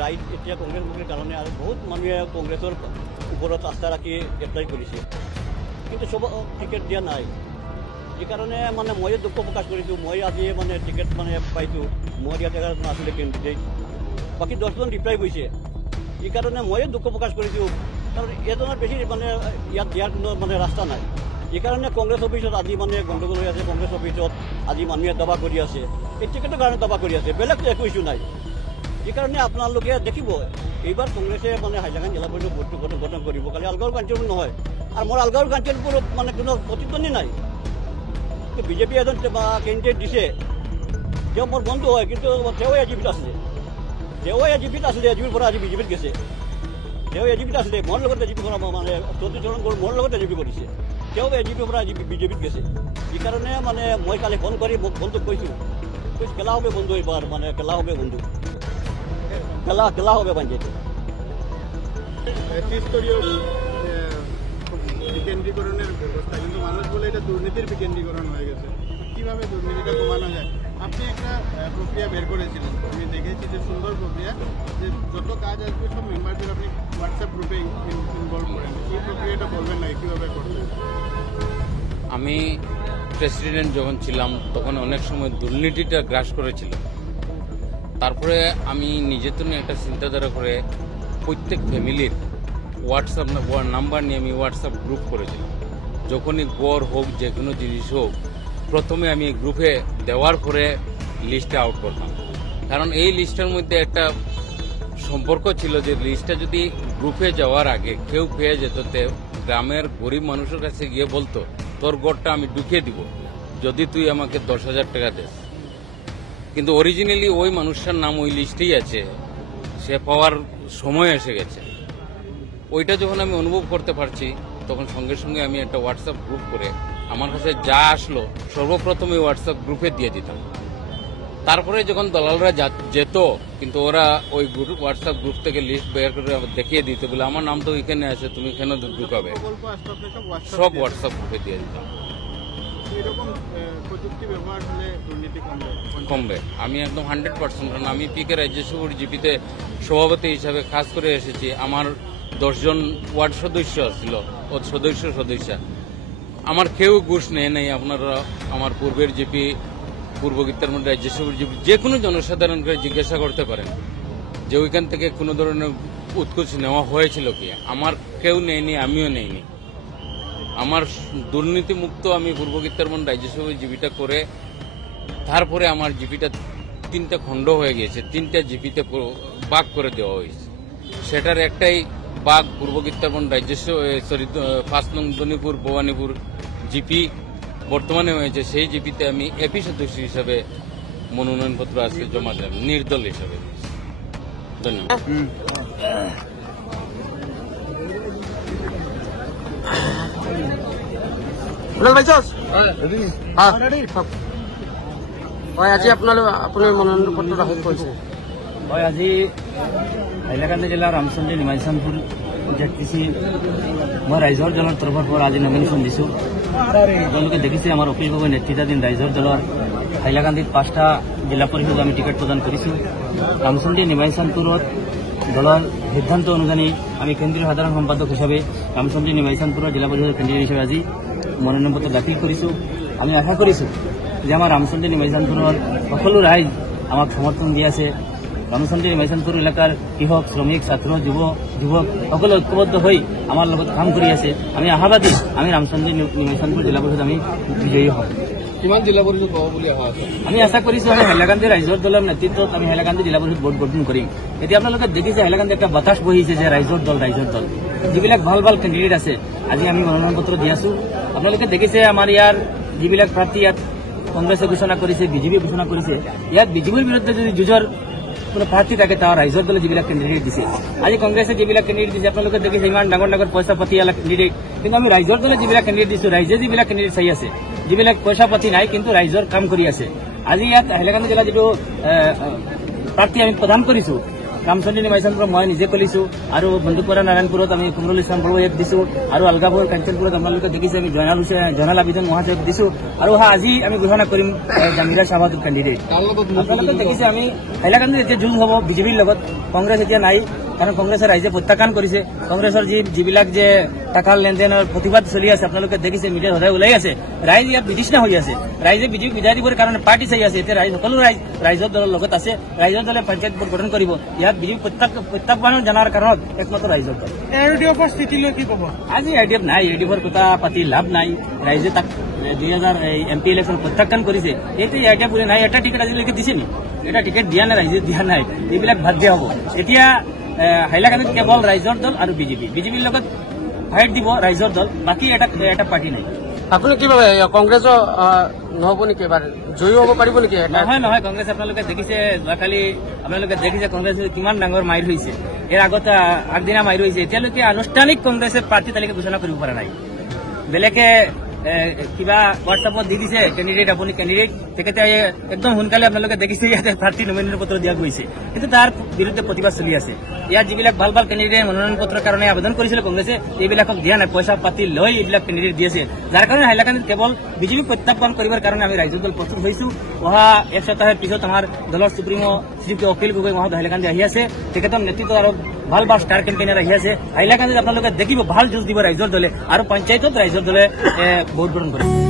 Right এতিয়া কংগ্ৰেছ মুখীৰ কাৰণে আৰু বহুত মানুহে কংগ্ৰেছৰ ওপৰত আস্থা ৰাখি এপ্লাই কৰিছে, কিন্তু চব টিকেট দিয়া নাই। সেইকাৰণে মানে ময়ে দুখ প্ৰকাশ কৰিছোঁ। মই আজি মানে টিকেট মানে পাইছোঁ, মই ইয়াত জেগাত নাছিলে কেণ্ডিডেট, বাকী 10জন ৰিপ্লাই কৰিছে। সেইকাৰণে ময়ে দুখ প্ৰকাশ কৰিছোঁ, কাৰণ এজনৰ বেছি মানে ইয়াত দিয়াৰ কোনো মানে ৰাস্তা নাই। সেইকাৰণে কংগ্ৰেছ অফিচত আজি মানে গণ্ডগোল হৈ আছে। কংগ্ৰেছ অফিচত আজি মানুহে দাবা কৰি আছে, এই টিকেটৰ কাৰণে দাবা কৰি আছে, বেলেগ একো ইছ্যু নাই। সেইকাৰণে আপোনালোকে দেখিব এইবাৰ কংগ্ৰেছে মানে হাইলাকান্দি জিলা পৰিষদ ভোটটো গঠন কৰিব, খালি আলগাঁৱৰ কাঞ্চনপুৰ নহয়। আৰু মোৰ আলগাঁৱৰ কাঞ্চনপুৰত মানে কোনো প্ৰতিদ্বন্দ্বী নাই। বিজেপি এজন কেণ্ডিডেট দিছে, তেওঁ মোৰ বন্ধু হয়, কিন্তু তেওঁ এজিপিত আছিলে, এজিপিৰ পৰা আজি বিজেপিত গৈছে। তেওঁ এজিপিত আছিলে, মোৰ লগত এজিপি কৰা মানে 34 গ'ল, মোৰ লগত এজিপি কৰিছে। তেওঁ এজিপিৰ পৰা আজি বিজেপিত গৈছে। সেইকাৰণে মানে মই কালি ফোন কৰি মোক বন্ধুক কৈছোঁ, খেলা হবে বন্ধু, এইবাৰ মানে খেলা হবে বন্ধু, খেলা হবে পঞ্চায়েত। বিকেন্দ্রীকরণের ব্যবস্থা, কিন্তু মানুষ বলে এটা দুর্নীতির বিকেন্দ্রীকরণ হয়ে গেছে। কিভাবে দুর্নীতিটা কমানো যায়? আপনি একটা প্রক্রিয়া বের করেছিলেন, আমি দেখেছি যে সুন্দর প্রক্রিয়া, যে যত কাজ আসবে সব মেম্বারদের আপনি হোয়াটসঅ্যাপ গ্রুপে ইনভলভ করেন। এই প্রক্রিয়াটা বলবেন না কীভাবে করবেন? আমি প্রেসিডেন্ট যখন ছিলাম তখন অনেক সময় দুর্নীতিটা গ্রাস করেছিল। তারপরে আমি নিজের জন্য একটা চিন্তাধারা করে প্রত্যেক ফ্যামিলির হোয়াটসঅ্যাপ নাম্বার নিয়ে আমি হোয়াটসঅ্যাপ গ্রুপ করেছিলাম। যখনই গড় হোক, যে কোনো জিনিস হোক, প্রথমে আমি গ্রুপে দেওয়ার পরে লিস্টটা আউট করতাম। কারণ এই লিস্টের মধ্যে একটা সম্পর্ক ছিল যে লিস্টটা যদি গ্রুপে যাওয়ার আগে কেউ পেয়ে যেত, গ্রামের গরিব মানুষের কাছে গিয়ে বলতো তোর গড়টা আমি ঢুকিয়ে দিব যদি তুই আমাকে 10,000 টাকা দেস। কিন্তু অরিজিনালি ওই মানুষটার নাম ওই লিস্টেই আছে, সে পাওয়ার সময় এসে গেছে। ওইটা যখন আমি অনুভব করতে পারছি, তখন সঙ্গে সঙ্গে আমি একটা হোয়াটসঅ্যাপ গ্রুপ করে আমার কাছে যা আসলো সর্বপ্রথমে হোয়াটসঅ্যাপ গ্রুপে দিয়ে দিতাম। তারপরে যখন দলালরা যেত, কিন্তু ওরা ওই হোয়াটসঅ্যাপ গ্রুপ থেকে লিস্ট বের করে দেখিয়ে দিত, বলে আমার নাম তো ওইখানে আছে, তুমি কেন ঢুকাবে, সব হোয়াটসঅ্যাপ গ্রুপে দিয়ে দিতাম। কমবে, আমি একদম 100%। কারণ আমি পিকে রাজ্যসভার জিপিতে সভাপতি হিসাবে কাজ করে এসেছি। আমার 10 জন ওয়ার্ড সদস্য ছিল, ও সদস্য আমার কেউ ঘুষ নেয় নাই। আপনারা আমার পূর্বের জিপি, পূর্ব গীতারমন্ডল রাজ্যসভার জিপি, যে কোনো জনসাধারণকে জিজ্ঞাসা করতে পারেন যে ওইখান থেকে কোনো ধরনের উৎকোচ নেওয়া হয়েছিল কি। আমার কেউ নেয়নি, আমিও নেইনি। আমার দুর্নীতিমুক্ত আমি পূর্ব গীতারমন্ডল রাজ্যসভার জিপিটা করে, তারপরে আমার জিপিটা 3টা খণ্ড হয়ে গিয়েছে, 3টা জিপিতে ভাগ করে দেওয়া হয়েছে। সেটার একটাই বাঘ পূর্ব গীতারমন্ডল রাজ্যসভা, 5 নং দনিপুর ভবানীপুর জিপি বর্তমানে হয়েছে। সেই জিপিতে আমি এপি সদস্য হিসাবে মনোনয়নপত্র আজকে জমা দিলাম, নির্দল হিসাবে। ধন্যবাদ। আজি আপোনাৰ মনোনয়ন পত্ৰ দাখিল কৰিছে? হয়, আজি হাইলাকান্দি জিলাৰ ৰামচন্দ্ৰী নিমাইচানপুৰ পঞ্চায়ত মই ৰাইজৰ দলৰ তৰফৰ পৰা আজি নমিনেশ্যন দিছোঁ। তেওঁলোকে দেখিছে আমাৰ অফিস গগৈ নেতৃত্বাধীন ৰাইজৰ দলৰ হাইলাকান্দিত 5টা জিলা পৰিষদ আমি টিকেট প্ৰদান কৰিছোঁ। ৰামচন্দ্ৰী নিমাইচানপুৰত দলৰ সিদ্ধান্ত অনুযায়ী আমি কেন্দ্ৰীয় সাধাৰণ সম্পাদক হিচাপে ৰামচন্দ্ৰী নিমাইচানপুৰৰ জিলা পৰিষদৰ কেন্দ্ৰীয় হিচাপে আজি মনোনয়ন পত্ৰ দাখিল কৰিছোঁ। আমি আশা কৰিছোঁ যে আমাৰ ৰামচন্দ্ৰী নিমাইচানপুৰৰ সকলো ৰাইজ আমাক সমৰ্থন দি আছে। ৰামচন্দ্ৰী নিমাইচানপুৰ এলেকাৰ কৃষক, শ্ৰমিক, ছাত্ৰ, যুৱক সকলো ঐক্যবদ্ধ হৈ আমাৰ লগত কাম কৰি আছে। আমি আশাবাদী আমি ৰামচন্দ্ৰী নিমাইচানপুৰ জিলা পৰিষদ আমি বিজয়ী হম। কিমান জিলা পৰিষদ পাব বুলি আশা আছে? আমি আশা কৰিছোঁ আমি হাইলাকান্দি ৰাইজৰ দলৰ নেতৃত্বত আমি হাইলাকান্দি জিলা পৰিষদ ভোট গঠন কৰিম। এতিয়া আপোনালোকে দেখিছে হাইলাকান্দি একটা বাতাস বহিছে যে ৰাইজৰ দল যিবিলাক ভাল ভাল কেণ্ডিডেট আছে আজি আমি মনোনয়ন পত্ৰ দি আছো। আপোনালোকে দেখিছে আমাৰ ইয়াৰ যিবিলাক প্ৰাৰ্থী ইয়াত কংগ্ৰেছে ঘোষণা কৰিছে, বিজেপিয়ে ঘোষণা কৰিছে। ইয়াত বিজেপিৰ বিৰুদ্ধে যদি যুঁজৰ কোনো প্ৰাৰ্থী থাকে, তাৰ ৰাইজৰ দলে যিবিলাক কেণ্ডিডেট দিছে, আজি কংগ্ৰেছে যিবিলাক কেণ্ডিডেট দিছে আপোনালোকে দেখিছে ইমান ডাঙৰ ডাঙৰ পইচা পাতি এলা কেণ্ডিডেট, কিন্তু আমি ৰাইজৰ দলে যিবিলাক কেণ্ডিডেট দিছো, ৰাইজে যিবিলাক কেণ্ডিডেট চাই আছে, যিবিলাক পইচা পাতি নাই কিন্তু ৰাইজৰ কাম কৰি আছে। আজি ইয়াত হাইলাকান্দি জিলা যিটো প্ৰাৰ্থী আমি প্ৰদান কৰিছো, ৰামচন্দ্ৰ নিমাইচানপুৰত মই নিজে খুলিছো আৰু বন্দুকপাৰা নাৰায়ণপুৰত আমি কুমৰুল ইছলাম বড়োক দিছো আৰু আলগাপুৰ কাঞ্চনপুৰত আপোনালোকে দেখিছে আমি জয়নাল আবেদন মহাজয়ক দিছো আৰু আজি আমি ঘোষণা কৰিম জামিৰা শাহবাজৰ কেণ্ডিডেট আপোনালোকে দেখিছে আমি হাইলাকান্দিত এতিয়া যুঁজ হ'ব বিজেপিৰ লগত কংগ্ৰেছ এতিয়া নাই কাৰণ কংগ্ৰেছৰ ৰাইজে প্ৰত্যাখ্যান কৰিছে কংগ্ৰেছৰ যিবিলাক যে টাকাৰ লেনদেনৰ প্ৰতিবাদ চলি আছে আপোনালোকে দেখিছে মিডিয়াত সদায় ওলাই আছে ৰাইজ ইয়াত বিতৃষ্ণা হৈ আছে ৰাইজে বিজেপি বিদায় দিবৰ কাৰণে পাৰ্টি চাই আছে এতিয়া সকলো ৰাইজৰ দলৰ লগত আছে ৰাইজৰ দলে পঞ্চায়ত বোৰ্ড গঠন কৰিব ইয়াত বিজেপি প্ৰত্যাহ্বান জনাৰ কাৰণত একমাত্ৰ ৰাইজৰ দল এআৰডিএফৰ স্থিতিলৈ কি ক'ব আজি এডিএফ নাই এডিএফৰ কথা পাতি লাভ নাই ৰাইজে তাক 2000 MP ইলেকশ্যন প্ৰত্যাখ্যান কৰিছে এতিয়া এডিএফ বোলে নাই এটা টিকেট আজিলৈকে দিছে নি এটা টিকেট দিয়া নাই ৰাইজে দিয়া নাই এইবিলাক বাদ দিয়া হ'ব এতিয়া হাইলাকান্দিত কেৱল ৰাইজৰ দল আৰু বিজেপিৰ লগত ফাইট দিব ৰাইজৰ দল বাকী এটা পাৰ্টি নাই আপুনি কি ভাবে কংগ্ৰেছৰ নহ'ব নেকি এবাৰ জয়ী হ'ব পাৰিব নেকি নহয় কংগ্ৰেছ আপোনালোকে দেখিছে যোৱাকালি আপোনালোকে দেখিছে কংগ্ৰেছ কিমান ডাঙৰ মাইৰ হৈছে ইয়াৰ আগত আগদিনা মাইৰ হৈছে এতিয়ালৈকে আনুষ্ঠানিক কংগ্ৰেছে প্ৰাৰ্থী তালিকা ঘোষণা কৰিব পৰা নাই বেলেগে কিবা হোৱাটছআপত দি দিছে কেণ্ডিডেট আপুনি কেণ্ডিডেট তেখেতে একদম সোনকালে আপোনালোকে দেখিছে ইয়াতে প্ৰাৰ্থী নমিনেশ্যন পত্ৰ দিয়া গৈছে কিন্তু তাৰ বিৰুদ্ধে প্ৰতিবাদ চলি আছে ইয়াত যিবিলাক ভাল ভাল কেণ্ডিডেট মনোনয়ন পত্ৰৰ কাৰণে আবেদন কৰিছিলে কংগ্ৰেছে এইবিলাকক দিয়া নাই পইচা পাতি লৈ এইবিলাক কেণ্ডিডেট দি আছে যাৰ কাৰণে হাইলাকান্দিত কেৱল বিজেপি প্ৰত্যাহ্বান কৰিবৰ কাৰণে আমি ৰাইজৰ দল প্ৰস্তুত হৈছো অহা এক সপ্তাহৰ পিছত আমাৰ দলৰ সুপ্ৰিমো শ্ৰীযুক্ত অখিল গগৈ মহোদয় হাইলাকান্দি আহি আছে তেখেতৰ নেতৃত্বত আৰু ভাল ষ্টাৰ কেম্পেইনাৰ আহি আছে হাইলাকান্দিত আপোনালোকে দেখিব ভাল যুঁজ দিব ৰাইজৰ দলে আৰু পঞ্চায়তত ৰাইজৰ দলে ভোট গ্ৰহণ কৰে